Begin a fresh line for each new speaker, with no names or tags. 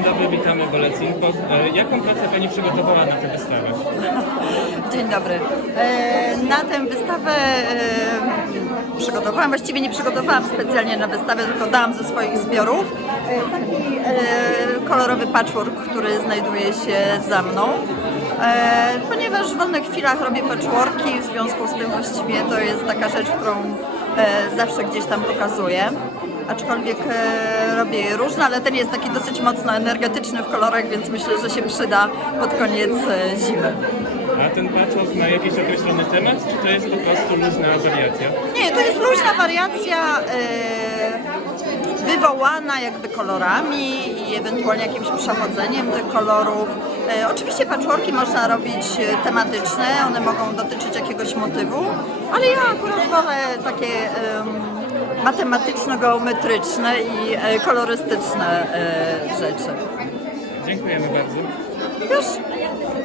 Dzień dobry, witamy w Bolecinfo. E, Jaką pracę Pani przygotowała na tę wystawę?
Dzień dobry. E, Na tę wystawę e, przygotowałam, właściwie nie przygotowałam specjalnie na wystawę, tylko dałam ze swoich zbiorów taki kolorowy patchwork, który znajduje się za mną. Ponieważ w wolnych chwilach robię patchworki, w związku z tym właściwie to jest taka rzecz, którą zawsze gdzieś tam pokazuję. Aczkolwiek e, robię różne, ale ten jest taki dosyć mocno energetyczny w kolorach, więc myślę, że się przyda pod koniec e, zimy.
A ten patchwork ma jakiś określony temat, czy to jest po prostu luźna wariacja?
Nie, to jest luźna wariacja e, wywołana jakby kolorami i ewentualnie jakimś przechodzeniem tych kolorów. Oczywiście patchworki można robić tematyczne, one mogą dotyczyć jakiegoś motywu, ale ja akurat wolę takie matematyczno-geometryczne i e, kolorystyczne e, rzeczy.
Dziękujemy bardzo.
Już